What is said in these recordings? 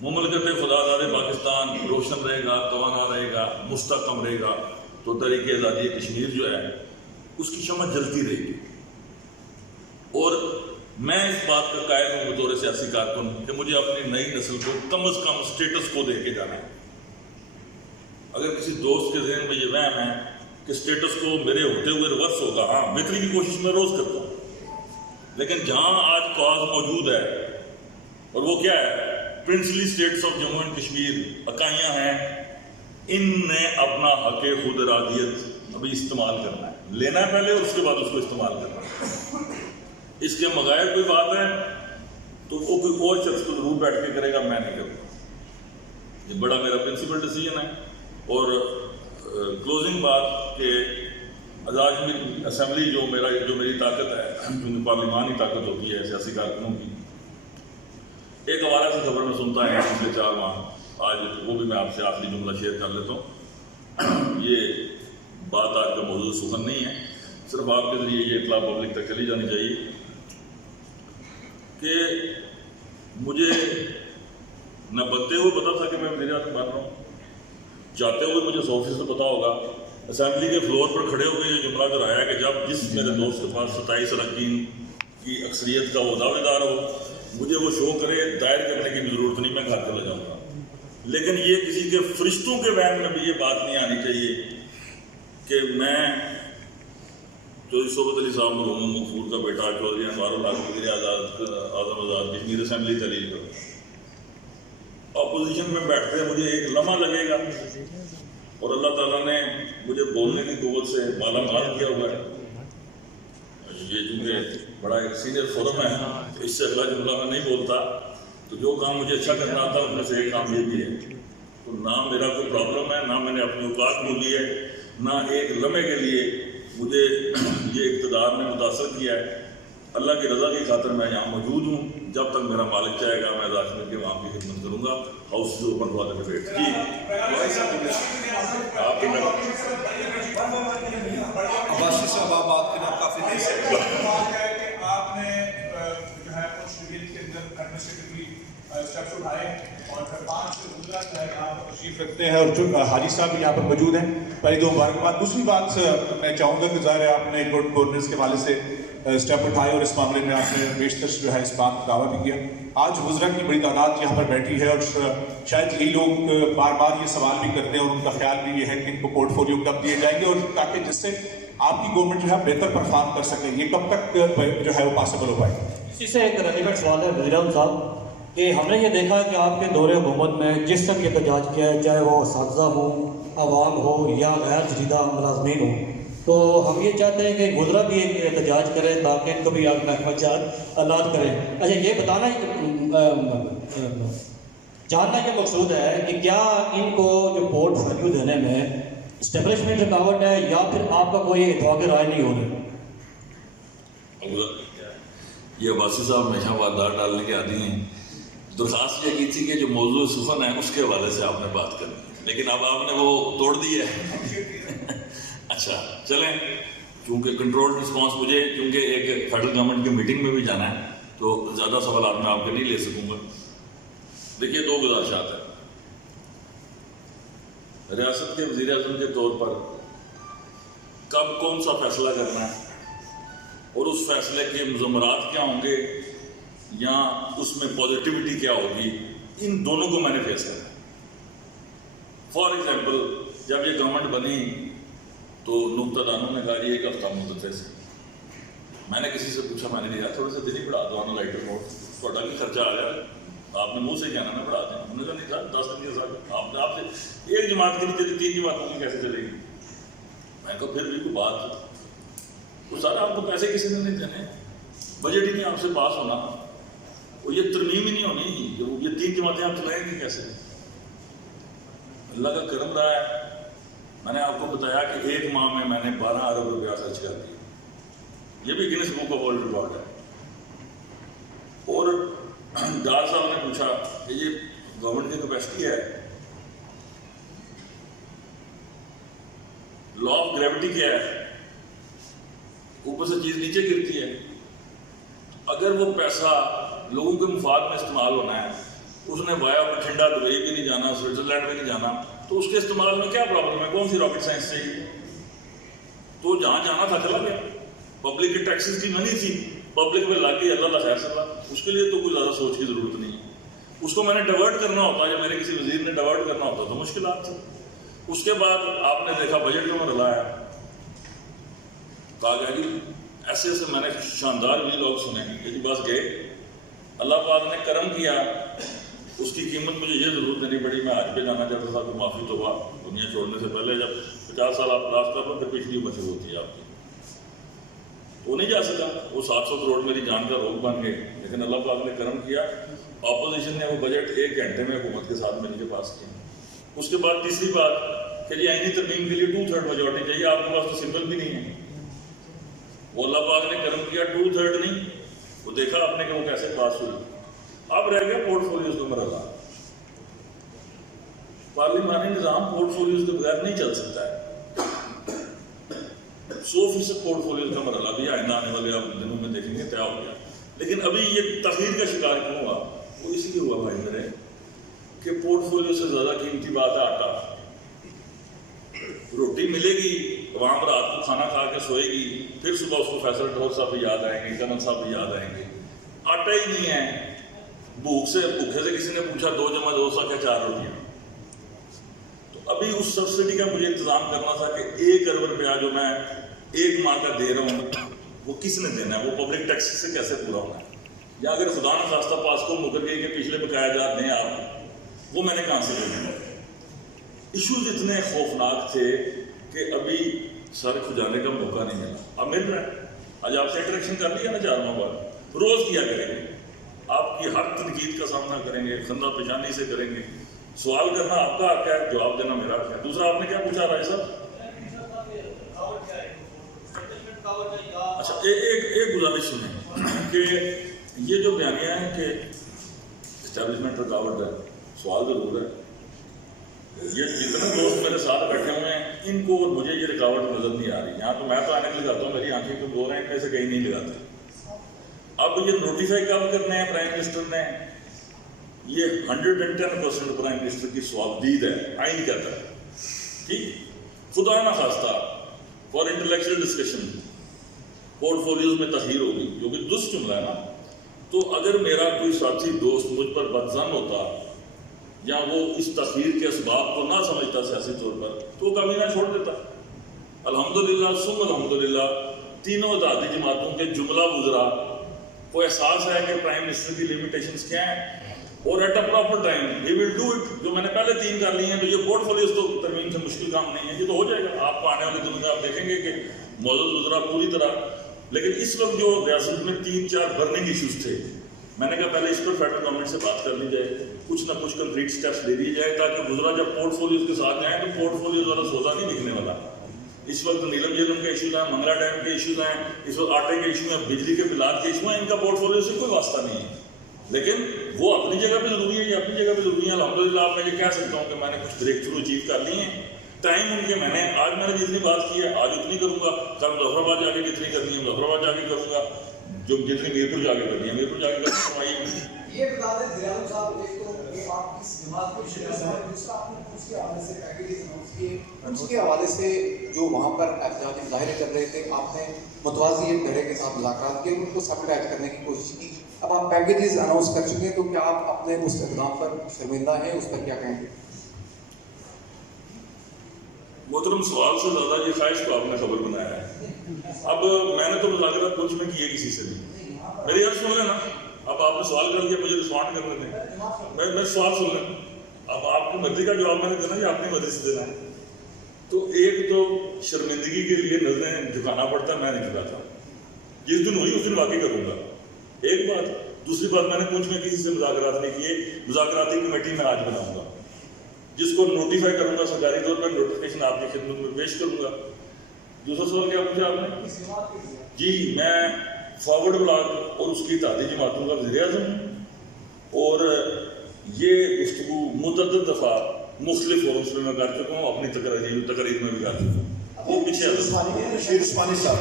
مملکت خدا داد پاکستان روشن رہے گا، توانا رہے گا، مستحکم رہے گا، تو تحریک آزادی کشمیر جو ہے اس کی شمع جلتی رہے گی۔ اور میں اس بات کا قائل ہوں بطور سیاسی کارکن کہ مجھے اپنی نئی نسل کو کم از کم اسٹیٹس کو دے کے جانا ہے۔ اگر کسی دوست کے ذہن میں یہ وہم ہے کہ اسٹیٹس کو میرے ہوتے ہوئے ریورس ہوگا، ہاں بہتری کی کوشش میں روز کرتا ہوں، لیکن جہاں آج کاز موجود ہے اور وہ کیا ہے، princely states of Jammu and Kashmir اکائیاں ہیں، ان نے اپنا حق خود ارادیت ابھی استعمال کرنا ہے، لینا ہے پہلے اور اس کے بعد اس کو استعمال کرنا ہے۔ اس کے بغیر کوئی بات ہے تو وہ کوئی اور شخص کو ضرور بیٹھ کے کرے گا، میں نہیں کروں گا۔ یہ بڑا میرا پرنسپل ڈیسیجن ہے۔ اور کلوزنگ بات کہ آزاد اسمبلی جو میری طاقت ہے، چونکہ پارلیمان ہی طاقت ہوتی ہے سیاسی کارکنوں کی، ایک حوالہ سے خبر میں سنتا ہے پچھلے 4 ماہ، آج وہ بھی میں آپ سے آخری جملہ شیئر کر لیتا ہوں۔ یہ بات آج کا موضوع سخن نہیں ہے، صرف آپ کے ذریعے یہ اطلاع پبلک تک چلی جانی چاہیے کہ مجھے نہ بنتے ہوئے پتا تھا کہ میں وزیر اعظم بن رہا ہوں، جاتے ہوئے مجھے 100% پتا ہوگا۔ اسمبلی کے فلور پر کھڑے ہو کے یہ جملہ دہرایا کہ جب جس میرے دوست کے پاس 27 اراکین کی اکثریت کا وہ دعوے دار ہو، مجھے وہ شو کرے، دائر کرنے کی بھی ضرورت نہیں، میں گھر چلا جاؤں گا۔ لیکن یہ کسی کے فرشتوں کے وہم میں بھی یہ بات نہیں آنی چاہیے کہ میں چودھری صحبت علی صاحب مرحوم مغفور کا بیٹا چودھری انوار الحق وزیر اعظم آزاد کشمیر اسمبلی دلیل کروں، اپوزیشن میں بیٹھتے مجھے ایک لمحہ لگے گا، اور اللہ تعالیٰ نے مجھے بولنے کی قوت سے مالا مال کیا ہوا ہے۔ یہ چونکہ بڑا ایک سینئر فورم ہے، تو اس سے اگلا جملہ میں نہیں بولتا، تو جو کام مجھے اچھا کرنا آتا ان میں سے ایک کام یہ بھی ہے۔ تو نہ میرا کوئی پرابلم ہے، نہ میں نے اپنی اوقات بولی ہے، نہ ایک لمحے کے لیے مجھے یہ اقتدار نے متاثر کیا ہے۔ اللہ کی رضا کی خاطر میں یہاں موجود ہوں، جب تک میرا مالک چاہے گا میں کشمیر کے وہاں کی خدمت کروں گا۔ ہاؤس سے اوپر ہوا تھا ڈبیٹ جی عباسی صاحب آپ بات کرنا کافی نہیں سکتے۔ آپ نے جو ہے کچھ ڈبیٹ کے اندر کرنے سے بھی اسٹیپس اٹھائے، اور 5 وزراء جو ہے یہاں پر تشریف رکھتے ہیں، اور حاجی صاحب بھی یہاں پر موجود ہیں۔ پہلی 2 مبارکباد۔ دوسری بات میں چاہوں گا کہ ظاہر ہے آپ نے گڈ گورننس کے حوالے سے اسٹیپ اٹھائے، اور اس معاملے میں آپ نے بیشتر جو ہے اس بات کا دعویٰ بھی کیا۔ آج وزراء کی بڑی تعداد یہاں پر بیٹھی ہے، اور شاید یہی لوگ بار بار یہ سوال بھی کرتے ہیں، اور ان کا خیال بھی یہ ہے کہ ان کو پورٹ فولیو کب دیے جائیں گے، اور تاکہ جس سے آپ کی گورنمنٹ جو ہے بہتر پرفارم کر سکے، یہ کب تک جو ہے وہ پاسبل ہو پائے؟ اسی سے ایک ریلیونٹ سوال ہے وزیر اعظم صاحب کہ ہم نے یہ دیکھا کہ آپ کے دور حکومت میں جس طرح کے احتجاج کیا ہے، چاہے وہ اساتذہ ہوں، عوام ہو یا غیر جدیدہ ملازمین ہوں، تو ہم یہ چاہتے ہیں کہ وزراء بھی ایک احتجاج کریں تاکہ ان کو بھی آپ محفوظات آلات کریں۔ اچھا، یہ بتانا جاننا یہ مقصود ہے کہ کیا ان کو جو پورٹ فولیو دینے میں اسٹیبلشمنٹ رکاوٹ ہے، یا پھر آپ کا کوئی اتفاق رائے نہیں ہو رہا؟ یہ عباسی صاحب ہمیشہ واردات ڈالنے کے عادی ہیں۔ درخواست یہ کی تھی کہ جو موضوع سخن ہے اس کے حوالے سے آپ نے بات کرنی، لیکن اب آپ نے وہ توڑ دی ہے۔ اچھا چلیں، چونکہ کنٹرول رسپانس مجھے چونکہ ایک فیڈرل گورنمنٹ کی میٹنگ میں بھی جانا ہے، تو زیادہ سوالات میں آپ کے نہیں لے سکوں گا۔ دیکھیے 2 گزارشات ہیں۔ ریاست کے وزیر اعظم کے طور پر کب کون سا فیصلہ کرنا ہے، اور اس فیصلے کے مضمرات کیا ہوں گے یا اس میں پازیٹیوٹی کیا ہوگی، ان دونوں کو میں نے فیس کرنا ہے۔ فار ایگزامپل، جب یہ گورنمنٹ بنی تو نقطہ دانوں نے کہا یہ 1 ہفتہ مدت سے، میں نے کسی سے پوچھا، میں نے کہا تھوڑے سے دلی بڑھا دو، لائٹر موڈ تھوڑا بھی خرچہ آ جائے، آپ نے منہ سے کہنا نا بڑھا دیں۔ انہوں نے کہا نہیں صاحب 10 دن کے ساتھ آپ سے ایک جماعت کے لیے 3 جماعتوں کی کیسے چلے گی؟ میں کہا پھر بھی کوئی بات تو سارا آپ کو پیسے کسی نے نہیں دینے، بجٹ ہی نہیں آپ سے پاس ہونا، وہ یہ ترمیم ہی نہیں ہونی، یہ 3 جماعتیں آپ چلائیں گی کیسے؟ اللہ کا کرم رہا ہے، میں نے آپ کو بتایا کہ 1 ماہ میں نے 12 ارب روپیہ خرچ کر دیا، یہ بھی Guinness book of world record ہے۔ اور ڈار صاحب نے پوچھا کہ یہ گورنمنٹ کی کیپیسٹی ہے، لا آف گریوٹی کیا ہے، اوپر سے چیز نیچے گرتی ہے۔ اگر وہ پیسہ لوگوں کے مفاد میں استعمال ہونا ہے، اس نے وایا بٹھنڈا دبئی بھی نہیں جانا, سوئٹزرلینڈ بھی نہیں جانا, تو اس کے استعمال میں کیا پرابلم ہے؟ کون سی راکٹ سائنس چاہیے؟ تو جہاں جانا تھا چلا گیا. پبلک کی ٹیکسز کی منی تھی, پبلک میں لا کے اللہ خیر سے اللہ, اس کے لیے تو کوئی زیادہ سوچ کی ضرورت نہیں ہے. اس کو میں نے ڈائیورٹ کرنا ہوتا, یا میرے کسی وزیر نے ڈائیورٹ کرنا ہوتا تو مشکلات تھی. اس کے بعد آپ نے دیکھا بجٹ میں رلایا, کہا گیا کہ ایسے ایسے میں نے شاندار بھی لوگ سنے کہ جی بس گئے. اللہ پاک نے کرم کیا, اس کی قیمت مجھے یہ ضرور دینی پڑی. میں حج پہ جانا چاہتا تھا, تو معافی توبہ دنیا چھوڑنے سے پہلے, جب 50 سال آپ لاس کر لو پھر پچھلی عمر شروع ہوتی ہے آپ کی, وہ نہیں جا سکا. وہ 700 کروڑ میری جان کا روگ بن گئے, لیکن اللہ پاک نے کرم کیا, اپوزیشن نے وہ بجٹ 1 گھنٹے میں حکومت کے ساتھ مل کے پاس کیا. اس کے بعد تیسری بات کہ جی آئینی ترمیم کے لیے 2/3 میجورٹی چاہیے. آپ کے پاس تو سمبل بھی نہیں ہے. وہ اللہ پاک نے کرم کیا, 2/3 نہیں, وہ دیکھا آپ نے کہ وہ کیسے پاس ہوئی. اب رہ گیا پورٹ فولیوز کا مرحلہ. پارلیمانی نظام پورٹ فولیوز کے بغیر نہیں چل سکتا ہے. 100% پورٹ فولیوز کا مرحلہ بھی آئندہ آنے والے آپ دنوں میں دیکھیں گے طے ہو گیا. لیکن ابھی یہ تاخیر کا شکار کیوں ہوا؟ وہ اسی لیے ہوا بھائی میرے کہ پورٹ فولیو سے زیادہ قیمتی بات ہے آٹا. روٹی ملے گی, عوام رات کو کھانا کھا کے سوئے گی, پھر صبح اس کو فیصل ٹھوس صاحب بھی یاد آئیں گے, کنن صاحب بھی یاد آئیں گے. آٹا ہی نہیں ہے. بھوکے سے کسی نے پوچھا 2 × 2 سا کیا 4 روٹیاں. تو ابھی اس سبسڈی کا مجھے انتظام کرنا تھا کہ 1 ارب روپیہ جو میں 1 ماہ کا دے رہا ہوں وہ کس نے دینا ہے, وہ پبلک ٹیکس سے کیسے پورا ہونا ہے. یا اگر خدا نخواستہ پاس کو مکر گئی کہ پچھلے بقایا جات دیں آپ, وہ میں نے کہاں سے دینا. ایشوز اتنے خوفناک تھے کہ ابھی سر کھجانے کا موقع نہیں ملا. اب مل رہا ہے. آج آپ سے انٹریکشن کر لیا نا 4 ماہ بعد, روز کیا کریں گے, آپ کی ہر تنقید کا سامنا کریں گے, خندہ پیشانی سے کریں گے. سوال کرنا آپ کا حق ہے, جواب دینا میرا حق ہے. دوسرا آپ نے کیا پوچھا رائے صاحب؟ اچھا ایک گزارش سنیں کہ یہ جو بیانیہ ہے کہ اسٹیبلشمنٹ رکاوٹ ہے, سوال ضرور ہے. یہ جتنے دوست میرے ساتھ بیٹھے ہوئے ہیں ان کو اور مجھے یہ رکاوٹ نظر نہیں آ رہی. یہاں تو میں تو آنے کے لیے جاتا ہوں, میری آنکھیں کمزور ہیں, ان میں سے کہیں نہیں لگاتے. اب یہ نوٹیفائی کب کرنے ہیں پرائم منسٹر نے؟ یہ 110% پرائم منسٹر کی سوابدید ہے, آئین کہتا ہے. ٹھیک, خدا نہ خواستہ for intellectual discussion portfolios میں تاخیر ہوگی, جو کہ درست جملہ ہے نا. تو اگر میرا کوئی ساتھی دوست مجھ پر بدظن ہوتا یا وہ اس تاخیر کے اسباب کو نہ سمجھتا سیاسی طور پر, تو کبھی نہ چھوڑ دیتا. الحمدللہ ثم الحمدللہ تینوں اتحادی جماعتوں کے جملہ وزراء کو احساس ہے کہ پرائم منسٹر کی لیمیٹیشنز کیا ہیں, اور at a proper time he will do it. جو میں نے پہلے 3 کر لی ہیں, تو یہ پورٹ فولیوز تو ترمیم سے مشکل کام نہیں ہے, یہ تو ہو جائے گا. آپ کو آنے والے دنوں میں آپ دیکھیں گے کہ معزز وزراء پوری طرح. لیکن اس وقت جو ریاست میں 3-4 برننگ ایشوز تھے, میں نے کہا پہلے اس پر فیڈرل گورنمنٹ سے بات کر لی جائے, کچھ نہ کچھ کنکریٹ اسٹیپس لے لیے جائے, تاکہ وزراء جب پورٹ فولیوز کے ساتھ جائیں تو پورٹ فولیوز والا سودا نہیں دکھنے والا. اس وقت نیلم جیلم کے ایشوز ہیں, منگلا ڈیم کے ایشوز ہیں, اس وقت آٹے کے ایشو ہیں, بجلی کے بلات کے ایشو ہیں, ان کا پورٹ فولیو سے کوئی واسطہ نہیں ہے. لیکن وہ اپنی جگہ پہ ضروری ہے, یہ اپنی جگہ پہ ضروری ہے. الحمدللہ آپ میں یہ کہہ سکتا ہوں کہ میں نے کچھ بریک تھرو اچیو کر لی ہیں. ٹائم ان کے میں نے آج میں نے جتنی بات کی ہے آج اتنی کروں گا, کل مظفر آباد جا کے جتنی کرنی ہے مظفر آباد جا کے کروں گا, جو جتنی میرپور جا کے کرنی ہے میرپور جا کے کروں گا. یہ بتا دیں زیادہ صاحب, ایک تو یہ آپ کس جماعت کو شکست ہے, دوسرا آپ نے اس کے حوالے سے پیکیجز اناؤنس کیے, اس کے حوالے سے جو وہاں پر احتجاجی مظاہرے چل رہے تھے, آپ نے متوازی ایک دھڑے کے ساتھ ملاقات کی, ان کو سیبوٹیج کرنے کی کوشش کی. اب آپ پیکیجز اناؤنس کر چکے ہیں, تو کیا آپ اپنے اس اقدام پر شرمندہ ہیں, اس پر کیا کہیں گے؟ محترم, سوال سے زیادہ یہ خواہش کو آپ نے خبر بنایا ہے. اب میں نے تو مذاکرات کچھ میں کیے کسی سے نہیں, میری عرض سن لینا. اب آپ نے سوال کر لیا, مجھے رسپونڈ کرنے دیں, میں سوال سن لیں. اب آپ کی مرضی کا جواب میں نے دینا یا اپنی مرضی سے دینا ہے. تو ایک تو شرمندگی کے لیے نظریں جھکانا پڑتا ہے, میں نہیں جھکاتا. جس دن ہوئی اس دن واقعی کروں گا. ایک بات. دوسری بات, میں نے کچھ میں کسی سے مذاکرات نہیں کیے. مذاکراتی کمیٹی میں آج بناؤں گا, جس کو نوٹیفائی کروں گا سرکاری طور پر, نوٹیفکیشن آپ کی خدمت میں پیش کروں گا. دوسرا سوال کیا پوچھا آپ نے؟ جی, میں فارورڈ بلاک اور اس کی اتحادی جماعتوں کا وزیر اعظم ہوں, اور یہ گفتگو متعدد دفعہ مختلف فورمز میں کر چکا ہوں, اپنی تقریر میں بھی کر چکا ہوں. وہ پیچھے عثمانی صاحب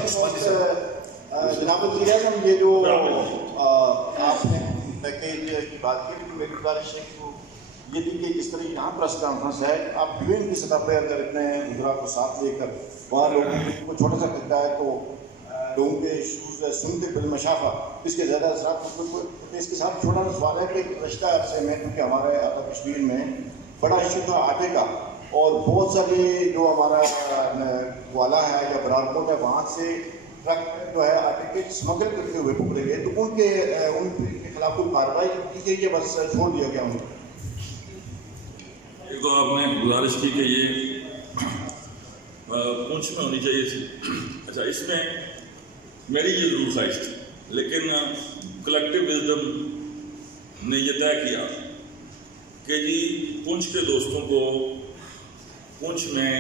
جناب وزیر اعظم, یہ جو آپ نے پیکیج کی بات کی، لیکن میری گزارش ہے کہ وہ یہ بھی کہ جس طرح یہاں پریس کانفرنس ہے، آپ یو این کی سطح پہ اگر اتنے وزراء کو ساتھ لے کر وہاں لوگوں کو چھوٹا سا خطہ ہے تو لوگوں کے ایشوز سنتے بل مشافہ اس کے زیادہ اثرات کو اس کے ساتھ چھوٹا سا سوال ہے کہ گزشتہ عرصے میں کیونکہ ہمارے آتا کشمیر میں بڑا ایشو تھا آٹے کا، اور بہت سارے جو ہمارا والا ہے یا برارکوٹ ہے وہاں سے ٹرک جو ہے آٹے کے اسمگل کرتے ہوئے پکڑے گئے، تو ان کے خلاف کوئی کارروائی کی گئی ہے بس چھوڑ دیا گیا ان کو؟ ایک تو آپ نے گزارش کی کہ یہ پونچھ میں ہونی چاہیے تھی. اچھا، اس میں میری یہ ضرور خواہش تھی، لیکن کلیکٹیو وزڈم نے یہ طے کیا کہ جی پونچھ کے دوستوں کو پونچھ میں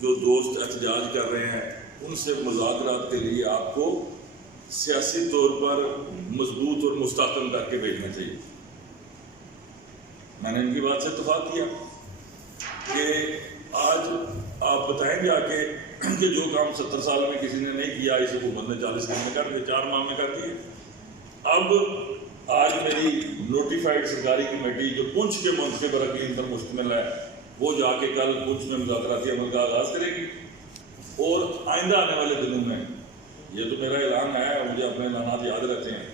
جو دوست احتجاج کر رہے ہیں ان سے مذاکرات کے لیے آپ کو سیاسی طور پر مضبوط اور مستحکم کر کے بھیجنا چاہیے. میں نے ان کی بات سے اتفاق کیا کہ آج آپ بتائیں گے آ کے کہ جو کام 70 سال میں کسی نے نہیں کیا اس حکومت نے 40 دن میں کر دیے، 4 ماہ میں کر دیے. اب آج میری نوٹیفائڈ سرکاری کمیٹی جو پونچھ کے منصب اراکین پر مشتمل ہے وہ جا کے کل پونچھ میں مذاکراتی عمل کا آغاز کرے گی، اور آئندہ آنے والے دنوں میں یہ تو میرا اعلان ہے، مجھے اپنے اعلانات یاد رہتے ہیں،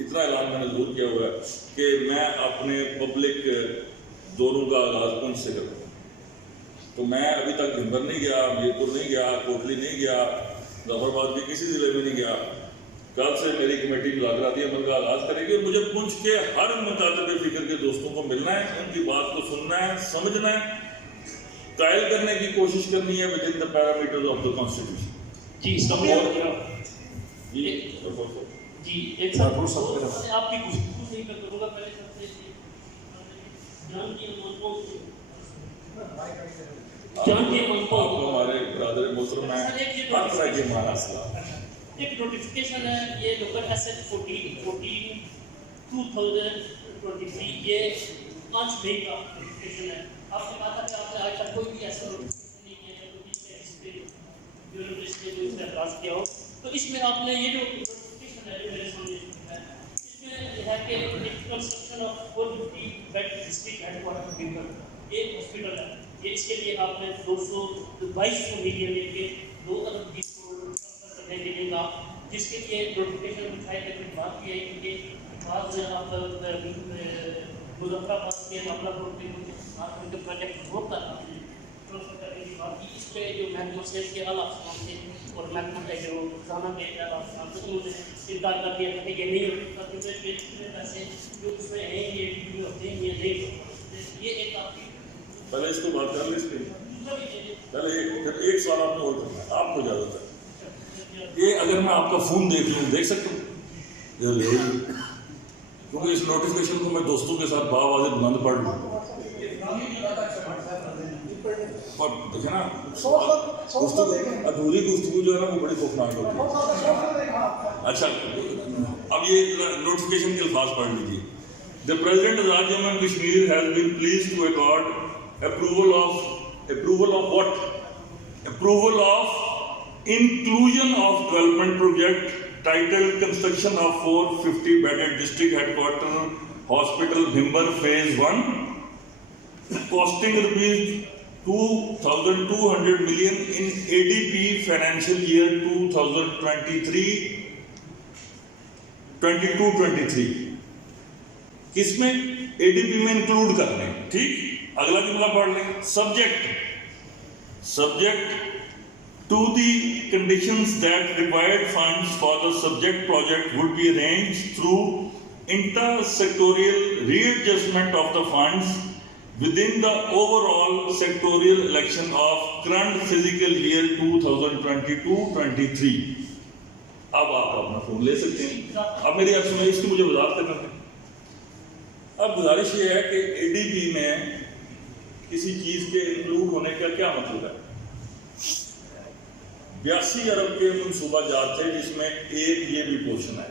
اتنا اعلان میں نے ضرور کیا ہوا ہے کہ میں اپنے پبلک دوروں کا آغاز پونچھ سے کروں. تو میں ابھی تک بھمبر نہیں گیا، میرپور نہیں گیا، کوٹلی نہیں گیا، ظفر آباد بھی کسی ضلع میں نہیں گیا. کل سے میری کمیٹی مذاکراتی عمل کا آغاز کرے گی، اور مجھے پونچھ کے ہر متعدد فکر کے دوستوں کو ملنا ہے، ان کی بات کو سننا ہے، سمجھنا ہے، قائل کرنے کی کوشش کرنی ہے within the parameters of the constitution. جی اسلام جی ایک ساتھ آپ کی گفتگو نہیں کرتا ہوگا. پہلے سب سے جان کی آپ کو ہمارے برادر محترم ہیں، ہر طرح کے ہمارا اصلاح ایک نوٹیفکیشن ہے، یہ لوکل ایس ایچ 14 2023 یہ 5 مئی کا نوٹیفکیشن ہے. آپ نے کہا تھا کہ آپ نے آج تک کوئی بھی ایسا نوٹیفکیشن نہیں کیا ہے جو اس پہ کوئی اعتراض کیا ہو. تو اس میں آپ نے یہ جو نوٹیفکیشن ہے جو میرے سامنے ہے، اس میں یہ ہے کہ construction of 450 bed district headquarter بنگر ایک ہاسپٹل ہے. یہ اس کے لیے آپ نے 2200 ملین لے کے 2 ارب 20 کروڑ کرنے کے لیے کہا، جس کے لیے نوٹیفکیشن دکھائی ہے. پھر بات کی ہے کہ بعض آپ مظفر آباد کے معاملہ کو پروجیکٹ ہوتا ہے ٹرانسفر کرنے کی بات کی. اس پہ جو محکمہ صحت کے اعلیٰ افسران تھے اور محکمہ جو خزانہ کے اعلیٰ افسران تھے انہوں نے انکار کر دیا کہ یہ نہیں ہوتا، کیونکہ اتنے پیسے جو اس میں ہیں یہ ڈی ہوتے ہیں یہ نہیں ہوتا. یہ ایک آپ کی پہلے اس کو بات کر لیں. اس پہ پہلے ایک سوال آپ نے اور کرنا ہے، آپ کو اجازت ہے. یہ اگر میں آپ کا فون دیکھ لوں دیکھ سکتا ہوں؟ کیونکہ اس نوٹیفکیشن کو میں دوستوں کے ساتھ باواضح بلند پڑھ لوں. اور دیکھیں نا ادھوری گفتگو جو ہے نا وہ بڑی خوفناک ہوتی ہے. اچھا اب یہ نوٹیفکیشن کے الفاظ پڑھ لیجیے. The President of Jammu and Kashmir has been pleased to accord approval of what? Approval of inclusion of development project titled Construction of 450 bedded district headquarter hospital Bhimber phase 1 costing rupees 2,200 million in ADP financial year 2023-23 کس میں اے D P میں include کرنے. ٹھیک، اگلا جملہ پڑھ لیں. Subject to the conditions that required funds for the subject project would be arranged through intersectoral readjustment of the funds within the overall sectorial election of current physical year 2022-23. اب آپ اپنا phone لے سکتے ہیں. اب میری آپ سنیں، اس کی مجھے وضاحت کرنا ہے. اب گزارش یہ ہے کہ اے ڈی پی میں کسی چیز کے انکلوڈ ہونے کا کیا مطلب ہے. 82 ارب کے منصوبہ جات تھے، جس میں ایک یہ بھی پورشن ہے،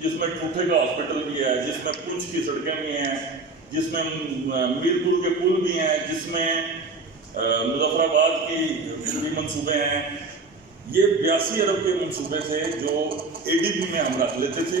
جس میں ٹوٹھے کا ہاسپٹل بھی ہے، جس میں پونچھ کی سڑکیں بھی ہیں، جس میں میرپور کے پل بھی ہیں، جس میں مظفر آباد کی بھی منصوبے ہیں. یہ 82 ارب کے منصوبے تھے جو اے ڈی پی میں ہم رکھ لیتے تھے.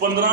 15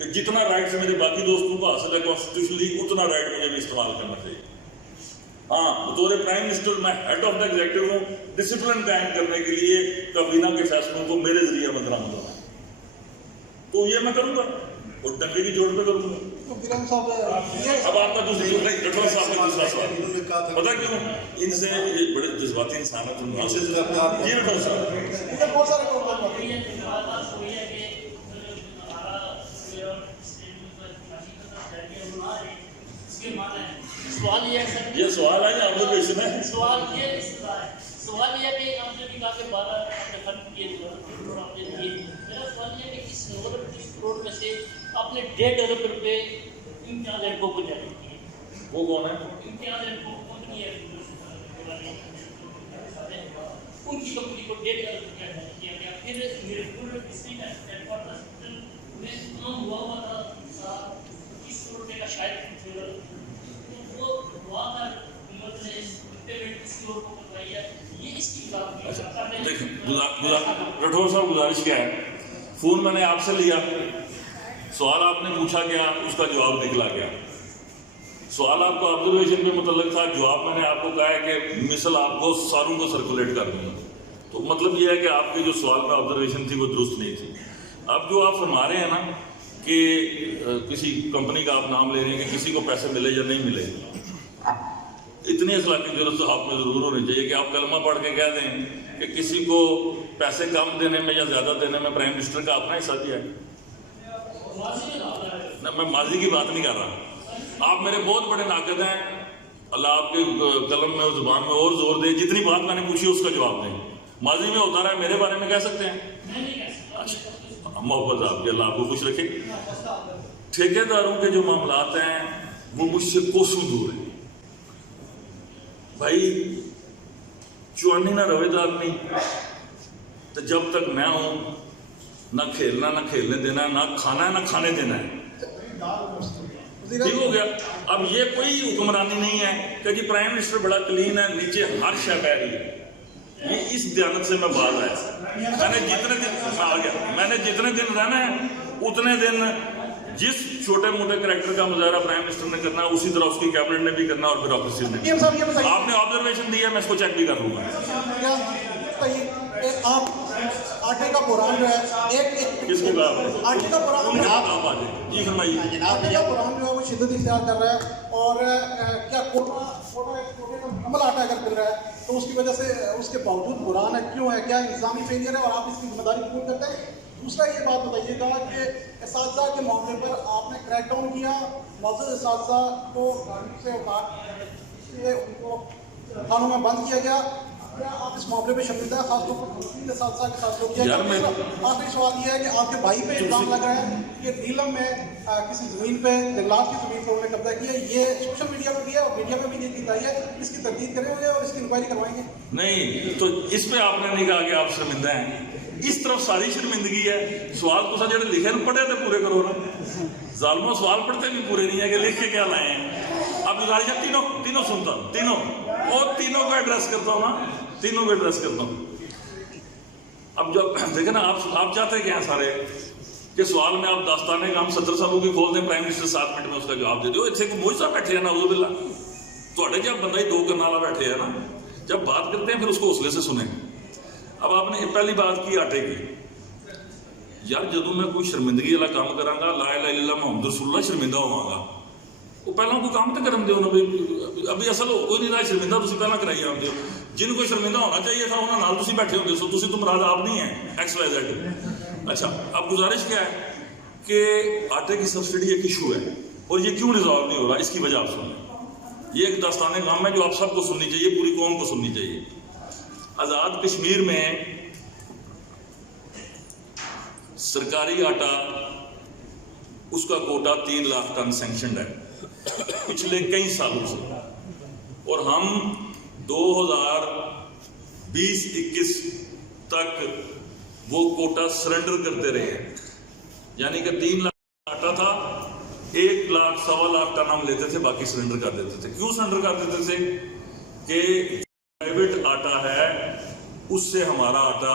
کہ جتنا رائٹس میرے باقی دوستوں کو حاصل ہے کانسٹیٹیوشنلی اتنا رائٹ مجھے بھی استعمال کرنا چاہیے. ہاں بطور پرائم منسٹر میں ہیڈ آف دا ایگزیکٹو ہوں, ڈسپلن قائم کرنے کے لیے کابینہ کے فیصلوں کو میرے ذریعے میں درآمد ہونا, تو یہ میں کروں گا اور ڈنگے کی جوڑ پہ کروں گا. اب آپ کا دوسرا رٹھوڑ صاحب کا دوسرا سوال پتا کیوں, ان سے یہ بڑے جذباتی انسان ہے تم جی رٹھوڑ صاحب. یہ سوال ہے یا آبزرویشن ہے؟ سوال یہ ہے کہ آپ نے بھی کہا کہ 12 آپ نے خرچ کیے کروڑ آپ نے دیے. میرا سوال یہ ہے کہ اس 29 کروڑ میں سے آپ نے 1.5 ارب روپے امتیاز اینڈ کو جاری کیے. وہ کون ہے؟ امتیاز اینڈ کو کمپنی ہے, ان کی کمپنی کو 1.5 ارب روپیہ جاری کیا گیا. پھر Mirpur district headquarter hospital میں کام ہوا تھا 25 کروڑ روپے کا شاید, وہ ہوا تھا حکومت نے پیمنٹ کسی اور کو کروائی ہے. یہ اس کی دیکھیں رٹھوڑ صاحب گزارش کیا ہے, فون میں نے آپ سے لیا, سوال آپ نے پوچھا گیا, اس کا جواب نکلا گیا. سوال آپ کو آبزرویشن پہ متعلق تھا, جواب میں نے آپ کو کہا ہے کہ مثل آپ کو ساروں کو سرکولیٹ کر دوں گا. تو مطلب یہ ہے کہ آپ کی جو سوال میں آبزرویشن تھی وہ درست نہیں تھی. اب جو آپ فرما رہے ہیں نا کہ کسی کمپنی کا آپ نام لے رہے ہیں کہ کسی کو پیسے ملے یا نہیں ملے, اتنی اخلاقی ضرورت تو آپ میں ضرور ہونی چاہیے کہ آپ کلمہ پڑھ کے کہہ دیں کہ کسی کو پیسے کم دینے میں یا زیادہ دینے میں پرائم منسٹر کا اپنا حصہ دیا ہے. میں ماضی کی بات نہیں کر رہا, آپ میرے بہت بڑے ناقد ہیں, اللہ آپ کے قلم میں اور زبان میں اور زور دے, جتنی بات میں نے پوچھی اس کا جواب دیں. ماضی میں ہوتا رہا ہے, میرے بارے میں کہہ سکتے ہیں؟ محبت آپ کی, اللہ آپ کو خوش رکھے. ٹھیکیداروں کے جو معاملات ہیں وہ مجھ سے کوسوں دور ہیں بھائی. چوانی نہ روے دار نہیں, تو جب تک میں ہوں نہ کھیلنا نہ کھیلنے دینا, نہ کھانا ہے نہ کھانے دینا ہے. ٹھیک ہو گیا. اب یہ کوئی حکمرانی نہیں ہے کہ جی پرائم منسٹر بڑا کلین ہے, نیچے ہر شے بہ رہی ہے. یہ اس دیانت سے میں باز آیا. میں نے جتنے دن رہنا ہے اتنے دن جس چھوٹے موٹے کریکٹر کا مظاہرہ پرائم منسٹر نے کرنا ہے اسی طرح اس کی کیبنٹ نے بھی کرنا اور بیوروکریسی نے بھی. آپ نے آبزرویشن دی ہے, میں اس کو چیک بھی کر لوں گا. آپ آٹے کا قرآن جو ہے کس کی بات ہے؟ آٹے کا قرآن آپ آ جائیں. جی فرمائیے. آٹے کا قرآن جو ہے وہ شدت اختیار کر رہا ہے, اور کیا کوٹے کا مکمل آٹا اگر مل رہا ہے تو اس کی وجہ سے اس کے باوجود قرآن ہے کیوں ہے, کیا انتظامی فیلئر ہے اور آپ اس کی ذمہ داری قبول کرتے ہیں؟ دوسرا یہ بات بتائیے گا کہ اساتذہ کے معاملے پر آپ نے کریک ڈاؤن کیا, معزز اساتذہ کو گاڑی سے اتار کے ان کو تھانوں میں بند کیا گیا, کیا آپ اس معاملے پہ شامل ہے, خاص طور پر خواتین اساتذہ کے ساتھ جو کیا گیا؟ آخری سوال یہ ہے کہ آپ کے بھائی پہ الزام لگ رہا ہے کہ نیلم میں کسی زمین پہ, جنگلات کی زمین پر انہوں نے قبضہ کیا. یہ سوشل میڈیا پہ بھی ہے اور میڈیا میں بھی یہ چیز آئی ہے, اس کی تردید کریں گے اور اس کی انکوائری کروائیں گے؟ نہیں تو اس پہ آپ نے نہیں کہا کہ آپ شرمندہ ہیں, اس طرف ساری شرمندگی ہے. سوال تو سر جڑے لکھے نا پڑھے تو پورے کرو نا. ظالموں سوال پڑھتے بھی پورے نہیں ہے کہ لکھ کے کیا لائے ہیں. اب گزارش ہے تینوں سنتا ہوں, اور تینوں کو ایڈریس کرتا ہوں نا, تینوں کو ایڈریس کرتا ہوں. اب جب دیکھیں نا آپ چاہتے ہیں کیا سارے کہ سوال میں آپ داستانے کا ہم 70 سالوں کی کھول دیں, پرائم منسٹر 7 منٹ میں اس کا جواب دے دو. اتنے کو موج صاحب بیٹھے ہیں نا, اعوذ باللہ, تھوڑے جب بندہ ہی 2 کرنے والا بیٹھے ہیں نا, جب بات کرتے ہیں پھر اس کو حوصلے سے سنیں. اب آپ نے پہلی بات کی آٹے کی. یار جدوں میں کوئی شرمندگی والا کام کراں گا, لا الہ الا اللہ محمد رسول اللہ, شرمندہ ہوا گا. وہ پہلا کوئی کام تو کرن دیو نا بھائی, ابھی اصل ہو کوئی نہیں رہا شرمندہ, تسی پہلا کرائی آتے ہو. جن کو شرمندہ ہونا چاہیے تھا انہوں نال تسی بیٹھے ہوندے سو, تسی تو مراد آپ نہیں ہیں ایکس وائی زیڈ. اچھا اب گزارش کیا ہے کہ آٹے کی سبسڈی ایک ایشو ہے, اور یہ کیوں ریزالو نہیں ہو رہا, اس کی وجہ آپ سنیں. یہ ایک داستان کام ہے جو آپ سب کو سننی چاہیے, پوری قوم کو سننی چاہیے. آزاد کشمیر میں سرکاری آٹا اس کا کوٹا 3 لاکھ ٹن سینکشنڈ ہے پچھلے کئی سالوں سے, اور ہم 2020-21 تک وہ کوٹا سرنڈر کرتے رہے ہیں. یعنی کہ 3 لاکھ آٹا تھا, 1 لاکھ 1.25 لاکھ ٹن ہم لیتے تھے, باقی سرنڈر کر دیتے تھے. کیوں سرنڈر کر دیتے تھے کہ پرائیویٹ آٹا ہے, اس سے ہمارا آٹا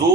2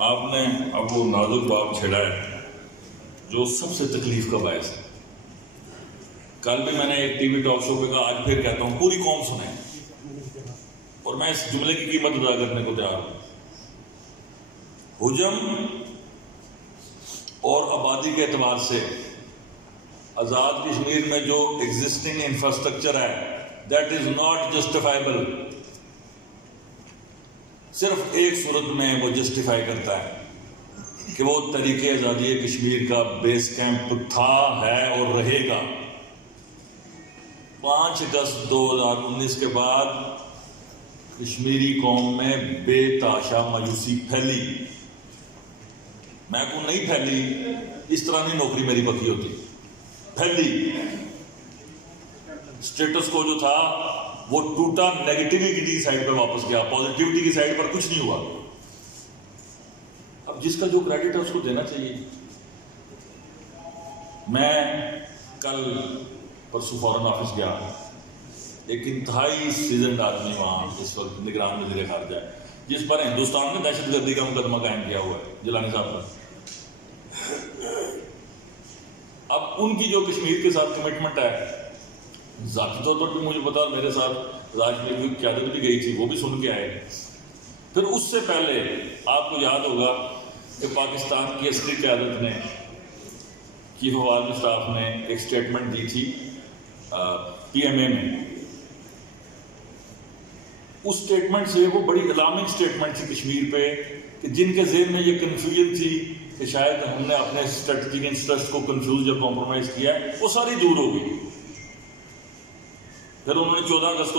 آپ نے اب وہ نازک باب چھیڑا ہے جو سب سے تکلیف کا باعث ہے. کل بھی میں نے ایک ٹی وی ٹاک شو پہ کہا, آج پھر کہتا ہوں, پوری قوم سنیں, اور میں اس جملے کی قیمت ادا کرنے کو تیار ہوں. حجم اور آبادی کے اعتبار سے آزاد کشمیر میں جو ایگزسٹنگ انفراسٹرکچر ہے, دیٹ از ناٹ جسٹیفائبل. صرف ایک صورت میں وہ جسٹیفائی کرتا ہے کہ وہ تحریک آزادی کشمیر کا بیس کیمپ تھا, ہے اور رہے گا. 5 اگست 2019 کے بعد کشمیری قوم میں بے تحاشا مایوسی پھیلی. میں کو نہیں پھیلی, اس طرح نہیں نوکری میری پکی ہوتی, پھیلی. اسٹیٹس کو جو تھا وہ ٹوٹا, نیگیٹیوٹی کی سائڈ پہ واپس گیا, پازیٹیوٹی کی سائڈ پر کچھ نہیں ہوا. اب جس کا جو کریڈٹ ہے اس کو دینا چاہیے. میں کل پرسوں فورن آفس گیا, ایک انتہائی سیزنڈ آدمی وہاں اس وقت نگران وزیر خارجہ ہے, جس پر ہندوستان نے دہشت گردی کا مقدمہ قائم کیا ہوا ہے, جیلانی صاحب پر. اب ان کی جو کشمیر کے ساتھ کمٹمنٹ ہے, ذاتی طور پر بھی مجھے پتا, اور میرے ساتھ راجمیر کی قیادت بھی گئی تھی, وہ بھی سن کے آئے. پھر اس سے پہلے آپ کو یاد ہوگا کہ پاکستان کی عسکری قیادت نے, چیف آف آرمی اسٹاف نے ایک سٹیٹمنٹ دی تھی پی ایم اے میں. اس سٹیٹمنٹ سے, وہ بڑی الارمنگ سٹیٹمنٹ تھی کشمیر پہ, کہ جن کے ذہن میں یہ کنفیوژن تھی کہ شاید ہم نے اپنے اسٹریٹجک انٹرسٹ کو کنفیوز یا کمپرومائز کیا ہے, وہ ساری دور ہو گئی. پھر انہوں نے 14 اگست کو